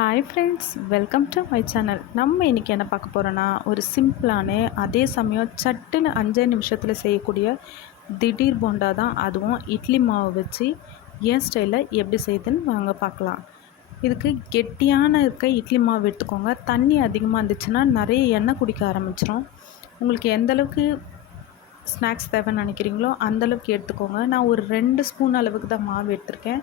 Hi friends welcome to my channel நம்ம இன்றைக்கி என்ன பார்க்க போகிறோன்னா ஒரு சிம்பிளான அதே சமயம் சட்டுன்னு அஞ்சே நிமிஷத்தில் செய்யக்கூடிய திடீர் போண்டா தான். அதுவும் இட்லி மாவு வச்சு ஏன் ஸ்டைலில் எப்படி செய்யுதுன்னு வாங்க பார்க்கலாம். இதுக்கு கெட்டியான இருக்க இட்லி மாவு எடுத்துக்கோங்க. தண்ணி அதிகமாக இருந்துச்சுன்னா நிறைய எண்ணெய் குடிக்க ஆரம்பிச்சிடும் உங்களுக்கு எந்தளவுக்கு ஸ்நாக்ஸ் தேவைன்னு நினைக்கிறீங்களோ அந்தளவுக்கு எடுத்துக்கோங்க. நான் ஒரு ரெண்டு ஸ்பூன் அளவுக்கு தான் மாவு எடுத்திருக்கேன்.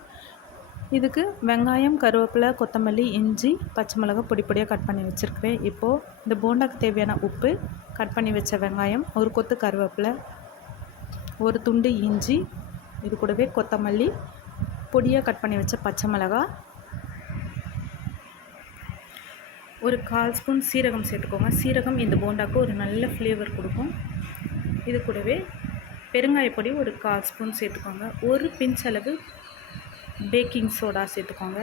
இதுக்கு வெங்காயம் கருவேப்பிலை கொத்தமல்லி இஞ்சி பச்சை மிளகா பொடி பொடியாக கட் பண்ணி வச்சுருக்கிறேன். இப்போது இந்த போண்டாக்கு தேவையான உப்பு கட் பண்ணி வச்ச வெங்காயம் ஒரு கொத்து கருவேப்பிலை ஒரு துண்டு இஞ்சி இது கூடவே கொத்தமல்லி பொடியாக கட் பண்ணி வச்ச பச்சை மிளகா ஒரு கால் ஸ்பூன் சீரகம் சேர்த்துக்கோங்க. சீரகம் இந்த போண்டாக்கு ஒரு நல்ல ஃப்ளேவர் கொடுக்கும். இது கூடவே பெருங்காயப்பொடி ஒரு கால் ஸ்பூன் சேர்த்துக்கோங்க. ஒரு பிஞ்ச் அளவு பேக்கிங் சோடா சேர்த்துக்கோங்க.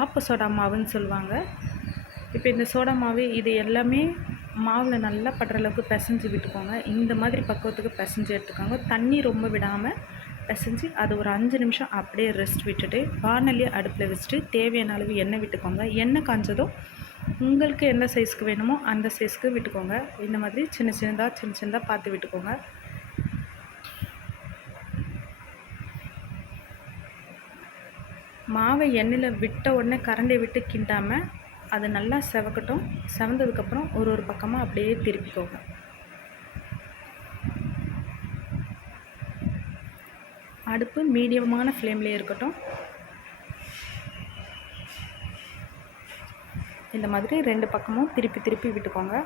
ஆப்ப சோடா மாவுன்னு சொல்லுவாங்க. இப்போ இந்த சோடா மாவு இது எல்லாமே மாவில் நல்லா படுற அளவுக்கு பிசைஞ்சு விட்டுக்கோங்க. இந்த மாதிரி பக்குவத்துக்கு பிசைஞ்சு எடுத்துக்கோங்க. தண்ணி ரொம்ப விடாமல் பிசைஞ்சு அது ஒரு அஞ்சு நிமிஷம் அப்படியே ரெஸ்ட் விட்டுட்டு வானொலியை அடுப்பில் வச்சுட்டு தேவையான அளவு எண்ணெய் விட்டுக்கோங்க. எண்ணெய் காஞ்சதும் உங்களுக்கு எந்த சைஸ்க்கு வேணுமோ அந்த சைஸ்க்கு விட்டுக்கோங்க. இந்த மாதிரி சின்ன சின்னதாக சின்ன சின்னதாக பார்த்து விட்டுக்கோங்க. மாவை எண்ணெயில் விட்ட உடனே கரண்டியை விட்டு கிண்டாமல் அது நல்லா செவக்கட்டும். செவந்ததுக்கப்புறம் ஒரு ஒரு பக்கமாக அப்படியே திருப்பிக்கோங்க. அடுப்பு மீடியமான ஃப்ளேம்லேயே இருக்கட்டும். இந்த மாதிரி ரெண்டு பக்கமும் திருப்பி திருப்பி விட்டுக்கோங்க.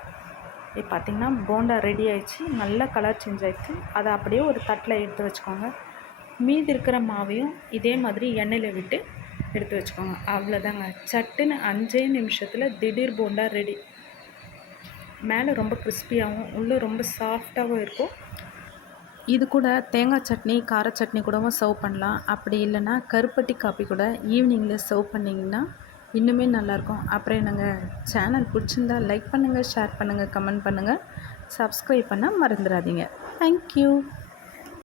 இப்போ பார்த்திங்கன்னா போண்டா ரெடி ஆயிடுச்சு. நல்ல கலர் சேஞ்ச் ஆகிடுச்சு அதை அப்படியே ஒரு தட்டில் எடுத்து வச்சுக்கோங்க. மீதி இருக்கிற மாவையும் இதே மாதிரி எண்ணெயில் விட்டு எடுத்து வச்சுக்கோங்க. அவ்வளோதாங்க. சட்டுன்னு அஞ்சே நிமிஷத்தில் திடீர் போண்டா ரெடி மேலே ரொம்ப கிறிஸ்பியாகவும் உள்ளே ரொம்ப சாஃப்டாகவும் இருக்கும். இது கூட தேங்காய் சட்னி கார சட்னி கூடவும் சர்வ் பண்ணலாம். அப்படி இல்லைன்னா கருப்பட்டி காப்பி கூட ஈவினிங்கில் சர்வ் பண்ணிங்கன்னா இன்னுமே நல்லாயிருக்கும். அப்புறம் என்னங்க? சேனல் பிடிச்சிருந்தா லைக் பண்ணுங்கள் ஷேர் பண்ணுங்கள் கமெண்ட் பண்ணுங்கள் சப்ஸ்கிரைப் பண்ண மறந்துடாதீங்க. தேங்க்யூ